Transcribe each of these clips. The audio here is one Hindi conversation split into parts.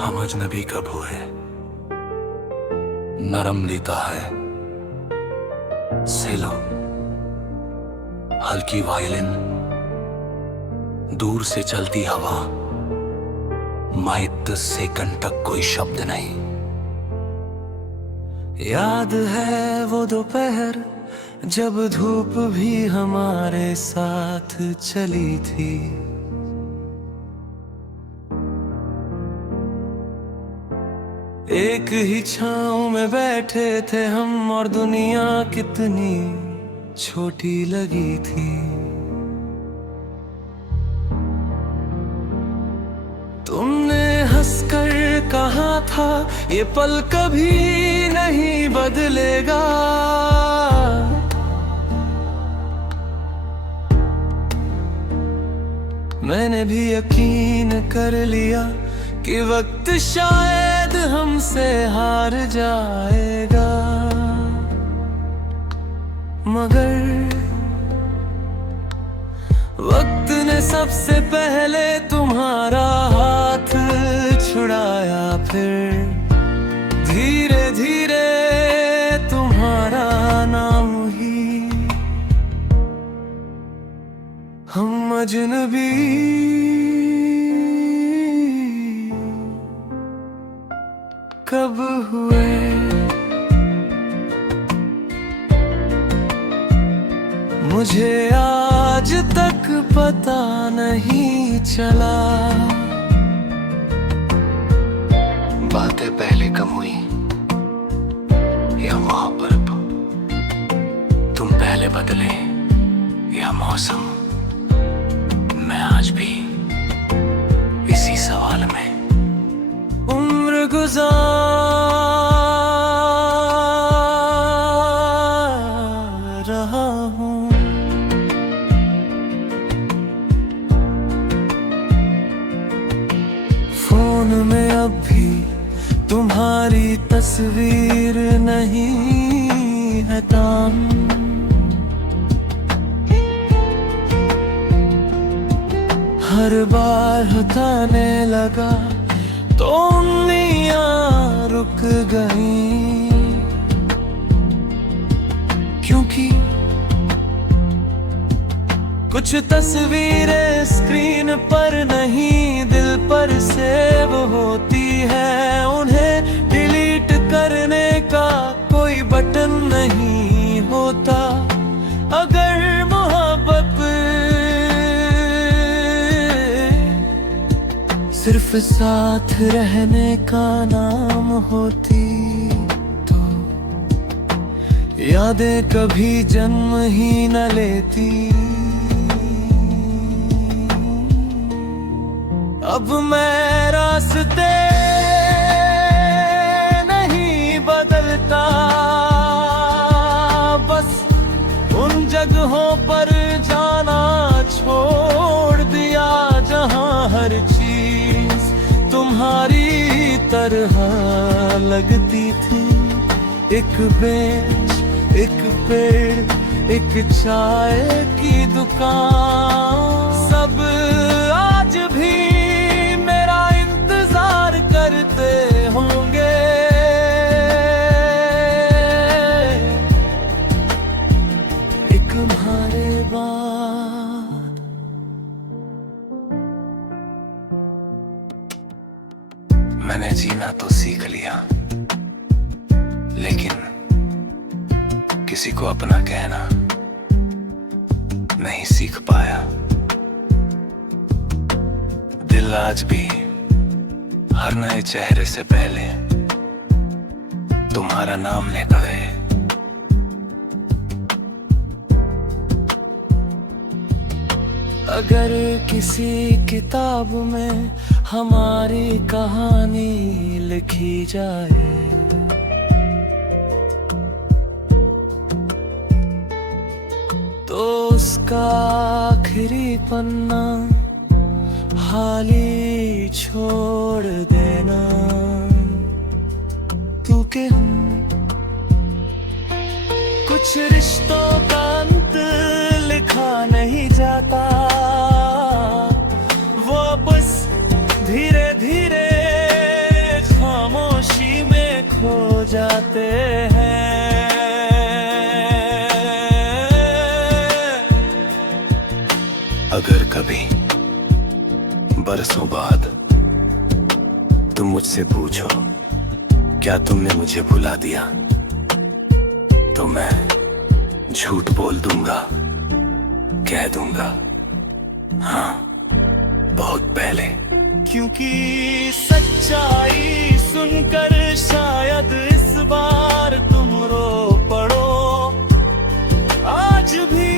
हम अजनबी कब हुए, नरम लेता है सेलो, हल्की वायलिन, दूर से चलती हवा, माइक 10 सेकंड तक कोई शब्द नहीं। याद है वो दोपहर जब धूप भी हमारे साथ चली थी। एक ही छांव में बैठे थे हम और दुनिया कितनी छोटी लगी थी। तुमने हंसकर कहा था ये पल कभी नहीं बदलेगा। मैंने भी यकीन कर लिया कि वक्त शायद हमसे हार जाएगा, मगर वक्त ने सबसे पहले तुम्हारा हाथ छुड़ाया। फिर धीरे धीरे तुम्हारा नाम ही हम अजनबी कब हुए। मुझे आज तक पता नहीं चला। बातें पहले कम हुई या वहां पर तुम पहले बदले या मौसम। मैं आज भी इसी सवाल में उम्र गुजार रहा हूँ। फोन में अब भी तुम्हारी तस्वीर नहीं है ताम। हर बार हटाने लगा तो उंगलियां रुक गईं, क्योंकि कुछ तस्वीरें स्क्रीन पर नहीं दिल पर सेव होती है। उन्हें डिलीट करने का कोई बटन नहीं होता। अगर मोहब्बत सिर्फ साथ रहने का नाम होती तो यादें कभी जन्म ही न लेती। अब मैं रास्ते नहीं बदलता, बस उन जगहों पर जाना छोड़ दिया जहां हर चीज तुम्हारी तरह लगती थी। एक बेंच, एक पेड़, एक चाय की दुकान, सब आज भी मेरा इंतजार करते होंगे। एक तुम्हारे बाद मैंने जीना तो सीख लिया, लेकिन किसी को अपना कहना नहीं सीख पाया। दिल आज भी हर नए चेहरे से पहले तुम्हारा नाम लेता है। अगर किसी किताब में हमारी कहानी लिखी जाए तो उसका आखिरी पन्ना खाली छोड़ देना, क्योंकि कुछ रिश्तों का अंत लिखा नहीं जाता। वो बस धीरे धीरे अगर कभी बरसों बाद तुम मुझसे पूछो क्या तुमने मुझे भुला दिया, तो मैं झूठ बोल दूंगा, कह दूंगा हाँ बहुत पहले। क्योंकि सच्चाई सुनकर शायद इस बार तुम रो पड़ो। आज भी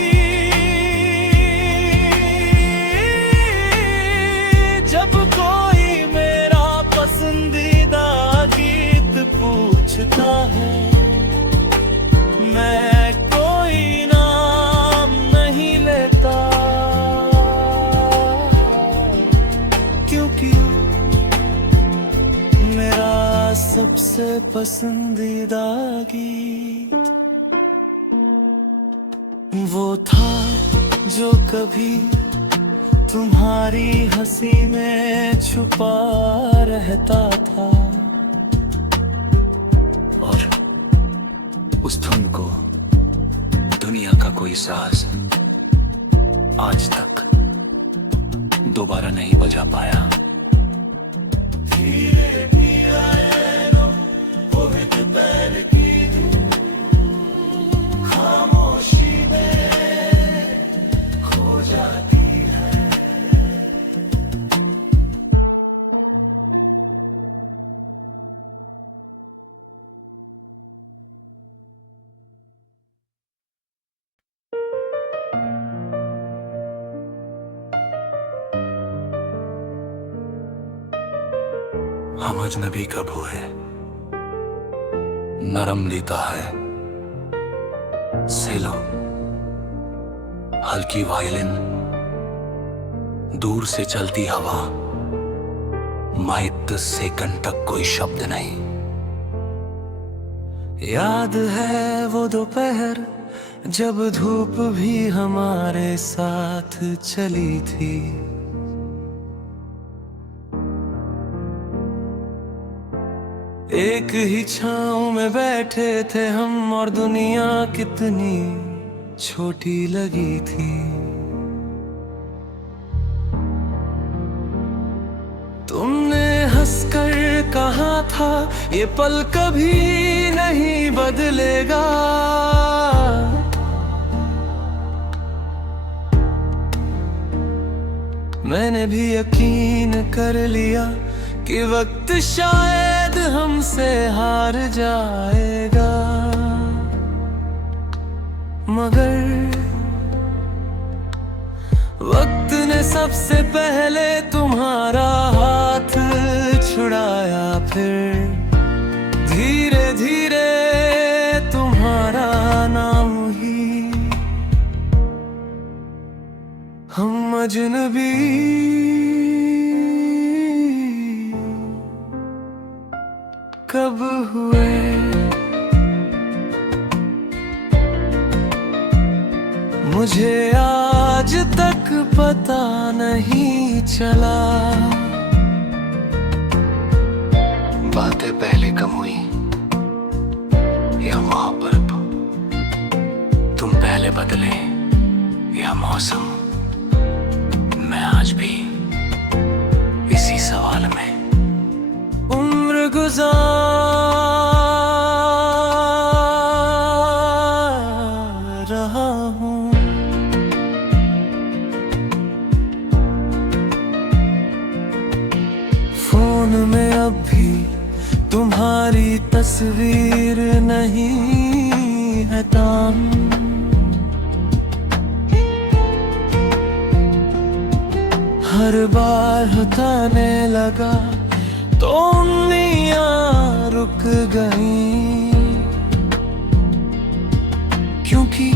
जब कोई मेरा पसंदीदा गीत पूछता है, मैं कोई नाम नहीं लेता, क्योंकि मेरा सबसे पसंदीदा गीत वो था जो कभी तुम्हारी हंसी में छुपा रहता था, और उस धुन को दुनिया का कोई साज आज तक दोबारा नहीं बजा पाया। धीरे धीरे वो पैर की खामोशी में खो जाती है। हम अजनबी कब हुए, नरम लेता है सेलो, हल्की वायलिन, दूर से चलती हवा, माइट सेकंड तक कोई शब्द नहीं। याद है वो दोपहर जब धूप भी हमारे साथ चली थी, एक ही छांव में बैठे थे हम और दुनिया कितनी छोटी लगी थी। तुमने हंसकर कहा था ये पल कभी नहीं बदलेगा, मैंने भी यकीन कर लिया कि वक्त शायद हमसे हार जाएगा, मगर वक्त ने सबसे पहले तुम्हारा हाथ छुड़ाया, फिर धीरे धीरे तुम्हारा नाम ही हम अजनबी कब हुए। मुझे आज तक पता नहीं चला, बातें पहले कम हुई या मोहब्बत, तुम पहले बदले या मौसम, मैं आज भी इसी सवाल में उम्र गुजार रहा हूँ। फोन में अब भी तुम्हारी तस्वीर नहीं है ताम, हर बार हटाने लगा तो उंगलियां रुक गईं, क्योंकि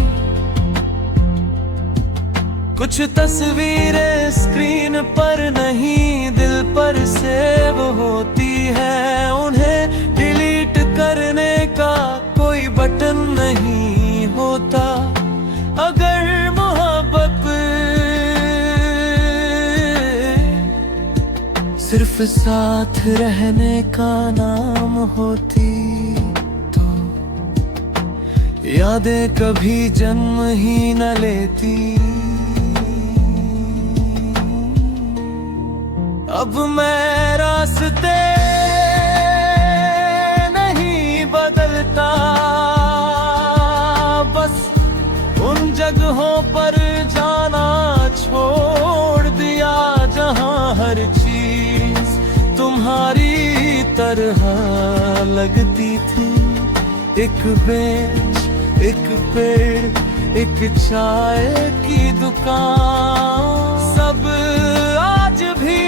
कुछ तस्वीरें स्क्रीन पर नहीं दिल पर सेव होती है, उन्हें डिलीट करने का कोई बटन नहीं होता। अगर मोहब्बत सिर्फ साथ रहने का नाम होती तो यादें कभी जन्म ही न लेती। अब मैं रास्ते नहीं बदलता, बस उन जगहों पर जाना छोड़ दिया जहां हर चीज तुम्हारी तरह लगती थी। एक बेंच, एक पेड़, एक चाय की दुकान, सब आज भी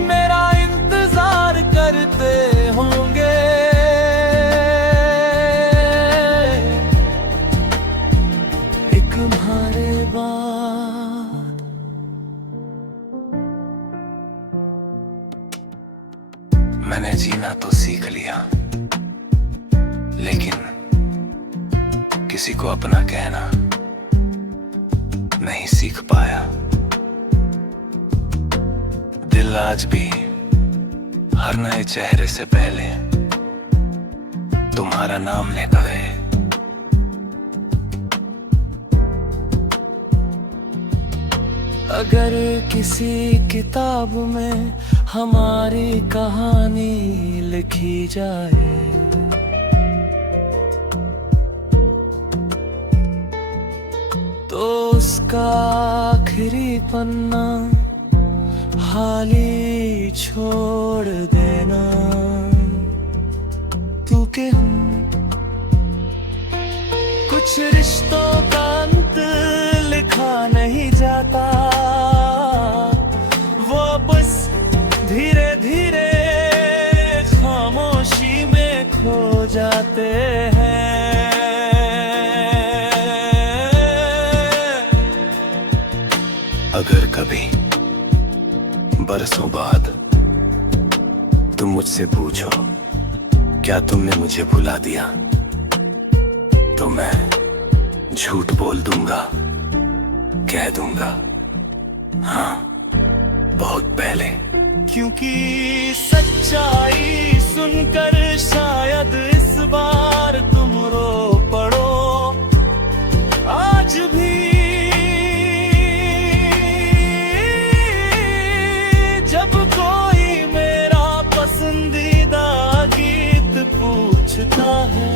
मेरा इंतजार करते होंगे। एक तुम्हारे बाद मैंने जीना तो सीख लिया, लेकिन किसी को अपना कहना नहीं सीख पाया। दिल आज भी हर नए चेहरे से पहले तुम्हारा नाम लेता है। अगर किसी किताब में हमारी कहानी लिखी जाए, तो उसका आखिरी पन्ना खाली छोड़ देना, क्योंकि कुछ रिश्तों का अंत लिखा नहीं जाता, वो बस धीरे धीरे खामोशी में खो जाते हैं। अगर कभी बरसों बाद तुम मुझसे पूछो क्या तुमने मुझे भुला दिया, तो मैं झूठ बोल दूंगा, कह दूंगा हाँ बहुत पहले। क्योंकि सच्चाई सुनकर शायद इस बार तुम रो पड़ो। आज भी जब कोई मेरा पसंदीदा गीत पूछता है,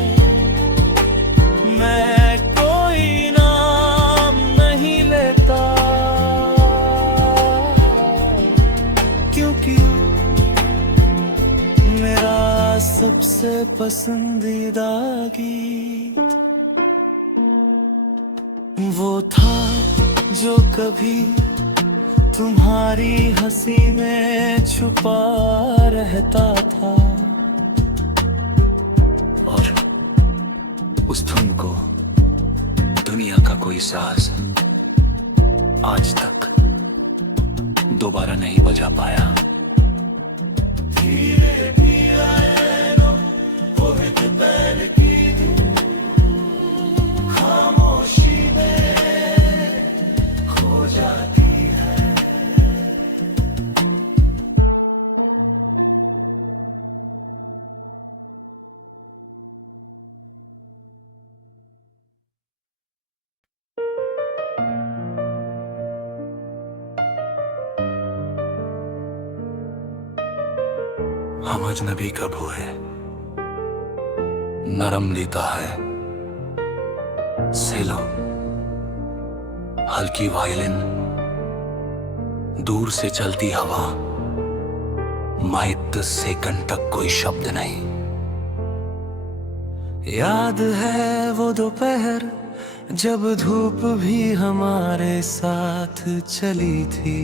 मैं कोई नाम नहीं लेता, क्योंकि मेरा सबसे पसंदीदा गीत वो था जो कभी तुम्हारी हंसी में छुपा रहता था, और उस धुन को दुनिया का कोई साज आज तक दोबारा नहीं बजा पाया। धीरे धीरे वो पैर की खामोशी में खो जाती है। हम अजनबी कब हुए, नरम लेता है सेलो, हल्की वायलिन, दूर से चलती हवा, माइट सेकंड तक कोई शब्द नहीं। याद है वो दोपहर जब धूप भी हमारे साथ चली थी,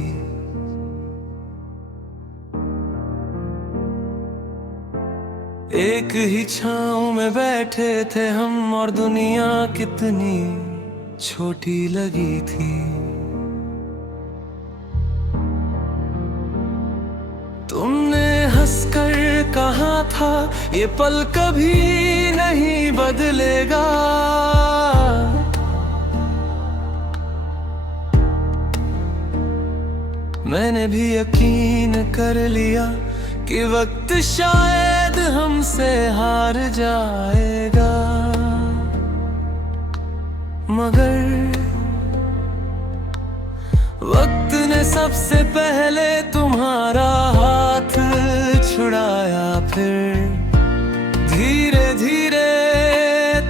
एक ही छांव में बैठे थे हम और दुनिया कितनी छोटी लगी थी। तुमने हंसकर कहा था ये पल कभी नहीं बदलेगा, मैंने भी यकीन कर लिया कि वक्त शायद हमसे हार जाएगा, मगर वक्त ने मैंने सबसे पहले तुम्हारा हाथ छुड़ाया, फिर धीरे धीरे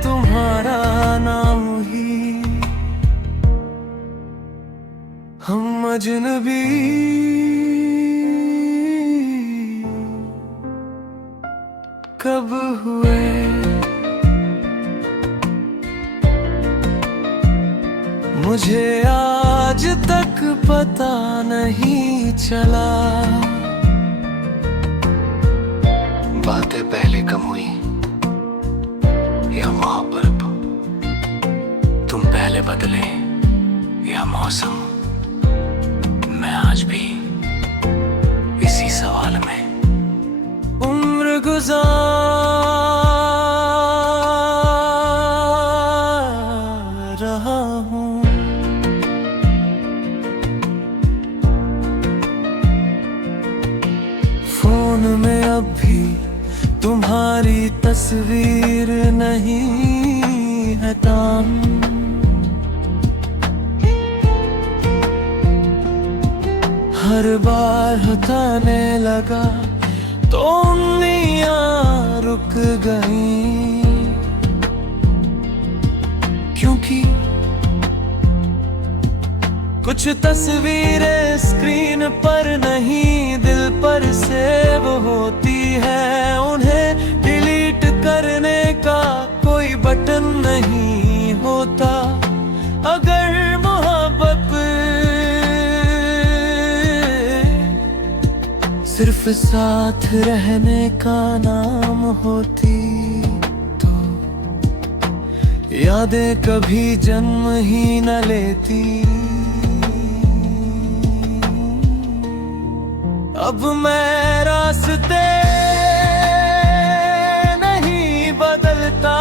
तुम्हारा नाम ही। हम अजनबी कब हुए, मुझे आज तक पता नहीं चला। बातें पहले कम हुई या मोहब्बत, तुम पहले बदले या मौसम, मैं आज भी इसी सवाल में। उम्र गुजार रहा हूँ, फोन में अब भी तुम्हारी तस्वीर नहीं है ताम। हर बार हटाने लगा तो उंगलियां रुक गईं, क्योंकि कुछ तस्वीरें स्क्रीन पर नहीं दिल पर सेव होती है। उन्हें डिलीट करने का कोई बटन नहीं होता। अगर मोहब्बत सिर्फ साथ रहने का नाम होती तो यादें कभी जन्म ही न लेती। अब मैं रास्ते नहीं बदलता,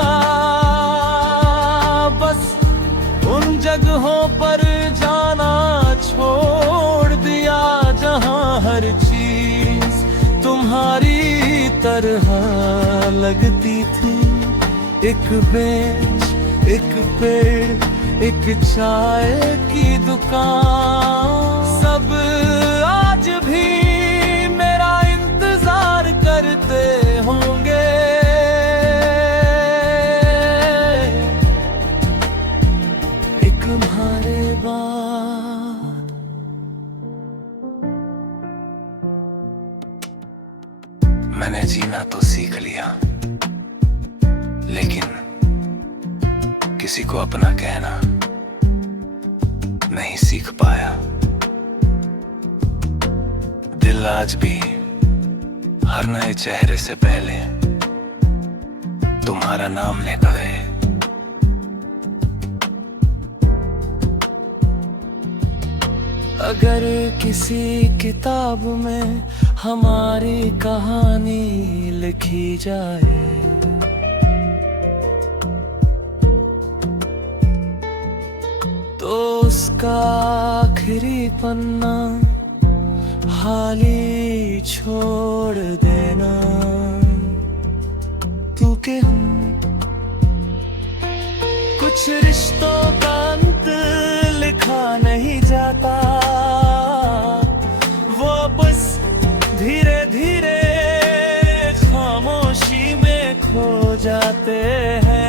बस उन जगहों पर जाना छोड़ दिया जहां हर चीज तुम्हारी तरह लगती थी। एक बेंच, एक पेड़, एक चाय की दुकान, सब आज भी मेरा इंतजार करते होंगे। एक तुम्हारे बाद मैंने जीना तो सीख लिया, लेकिन किसी को अपना कहना नहीं सीख पाया। दिल आज भी हर नए चेहरे से पहले तुम्हारा नाम लेता है। अगर किसी किताब में हमारी कहानी लिखी जाए, तो उसका आखिरी पन्ना खाली छोड़ देना, क्योंकि हम कुछ रिश्तों का अंत लिखा नहीं जाता। वो बस धीरे धीरे खामोशी में खो जाते हैं।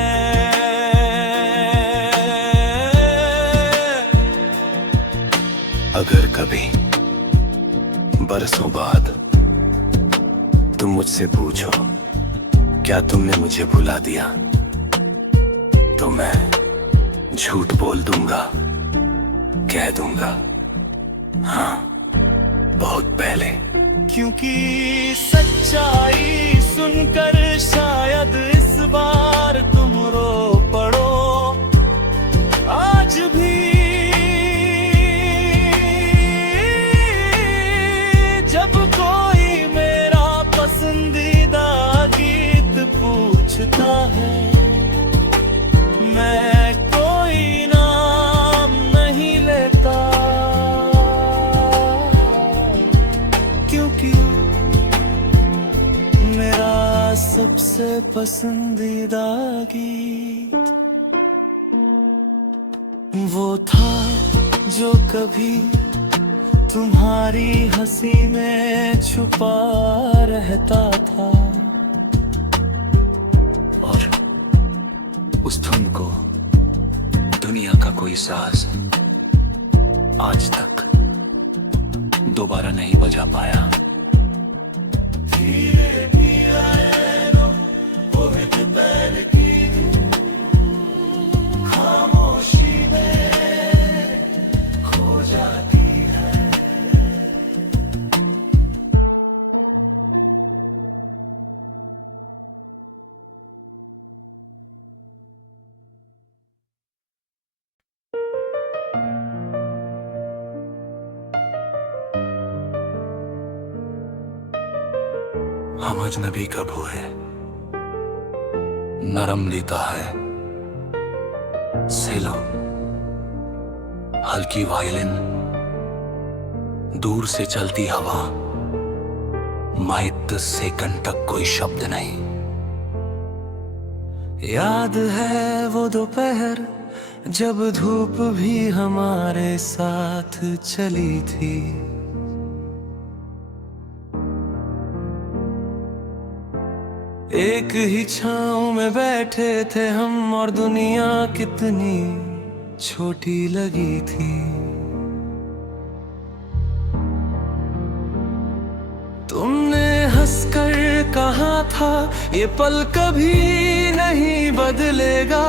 अगर कभी बरसों बाद तुम मुझसे पूछो क्या तुमने मुझे भुला दिया, तो मैं झूठ बोल दूंगा, कह दूंगा हाँ बहुत पहले। क्योंकि सच्चाई सुनकर शायद इस बार तुम रो पड़ो। आज भी जब कोई मेरा पसंदीदा गीत पूछता है, मैं कोई नाम नहीं लेता, क्योंकि मेरा सबसे पसंदीदा गीत वो था जो कभी तुम्हारी हंसी में छुपा रहता था, और उस धुन को दुनिया का कोई साज आज तक दोबारा नहीं बजा पाया। खामोशी में खो जाती है। हम अजनबी कब हुए, नरम लेता है सेलो, हल्की वायलिन, दूर से चलती हवा, माइट सेकंड तक कोई शब्द नहीं। याद है वो दोपहर जब धूप भी हमारे साथ चली थी, एक ही छांव में बैठे थे हम और दुनिया कितनी छोटी लगी थी। तुमने हंसकर कहा था ये पल कभी नहीं बदलेगा,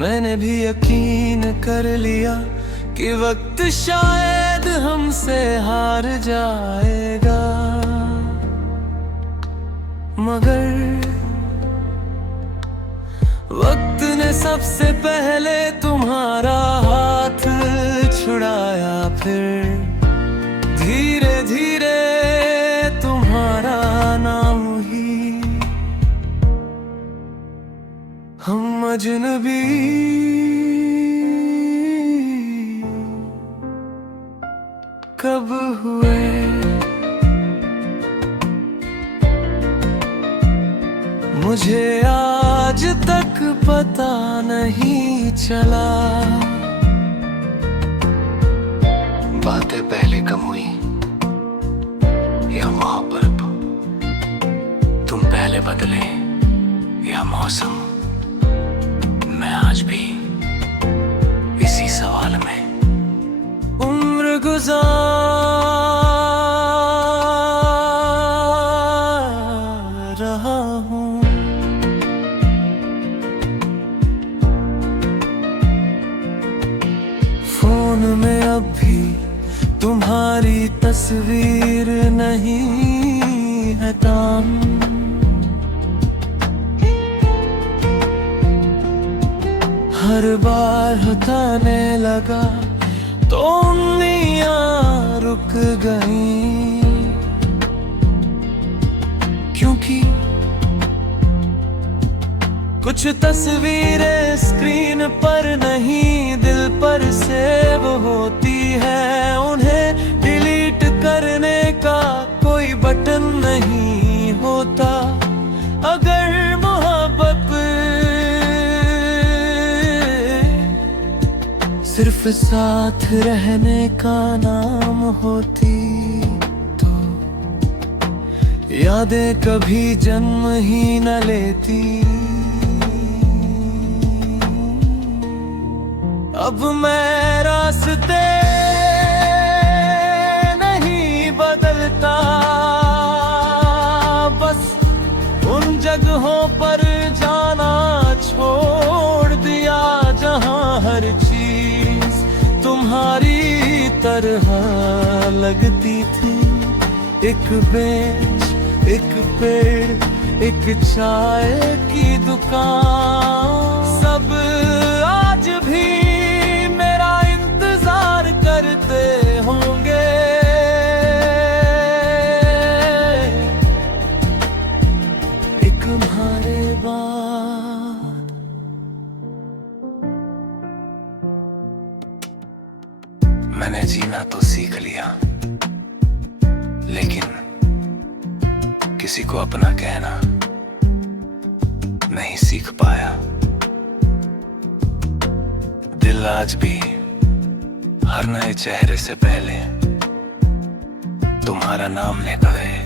मैंने भी यकीन कर लिया कि वक्त शायद हमसे हार जाएगा, मगर वक्त ने सबसे पहले तुम्हारा हाथ छुड़ाया, फिर धीरे धीरे तुम्हारा नाम ही हम अजनबी कब हुए। मुझे आज तक पता नहीं चला, बातें पहले कम हुई या मोहब्बत, तुम पहले बदले या मौसम, मैं आज भी इसी सवाल में उम्र गुजार रहा हूँ। फोन में अब भी तुम्हारी तस्वीर नहीं है ताम, हर बार हटाने लगा तो उंगलियां रुक गईं, क्योंकि कुछ तस्वीरें स्क्रीन पर नहीं दिल पर सेव होती है, उन्हें डिलीट करने का कोई बटन नहीं होता। अगर मोहब्बत सिर्फ साथ रहने का नाम होती तो यादें कभी जन्म ही न लेती। अब मैं रास्ते नहीं बदलता, बस उन जगहों पर जाना छोड़ दिया जहां हर चीज तुम्हारी तरह लगती थी। एक बेंच, एक पेड़, एक चाय की दुकान, सब आज भी मेरा इंतजार करते होंगे। एक तुम्हारे बाद मैंने जीना तो सीख लिया, लेकिन किसी को अपना कहना नहीं सीख पाया। आज भी हर नए चेहरे से पहले तुम्हारा नाम लेता है।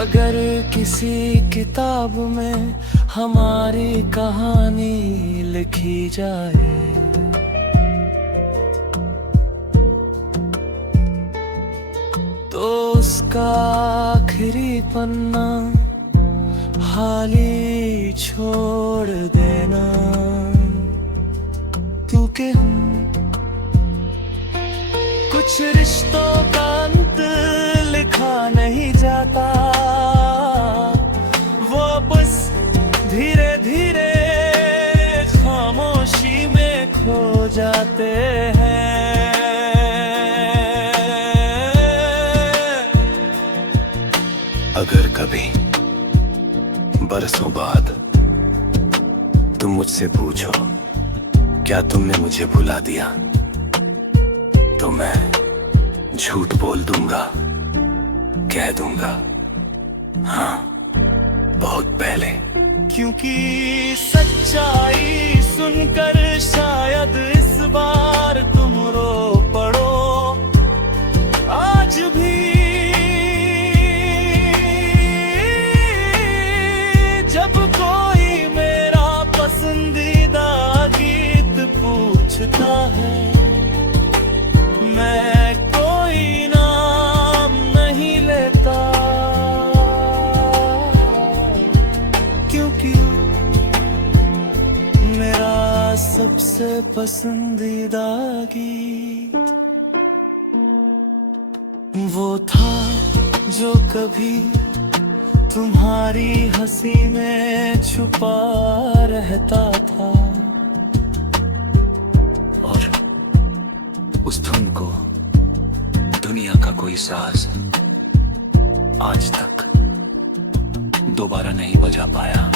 अगर किसी किताब में हमारी कहानी लिखी जाए, तो उसका आखिरी पन्ना खाली छोड़ देना, क्योंकि कुछ रिश्तों का अंत लिखा नहीं जाता, वो बस धीरे धीरे खामोशी में खो जाते हैं। अगर कभी बरसों बाद तुम मुझसे पूछो क्या तुमने मुझे भुला दिया, तो मैं झूठ बोल दूंगा, कह दूंगा हाँ बहुत पहले। क्योंकि सच्चाई सुनकर शायद इस बार तुम रो पड़ो। आज भी जब कोई मेरा पसंदीदा गीत पूछता है, मैं कोई नाम नहीं लेता, क्योंकि मेरा सबसे पसंदीदा गीत वो था जो कभी तुम्हारी हंसी में छुपा रहता था, और उस धुन को दुनिया का कोई साज आज तक दोबारा नहीं बजा पाया।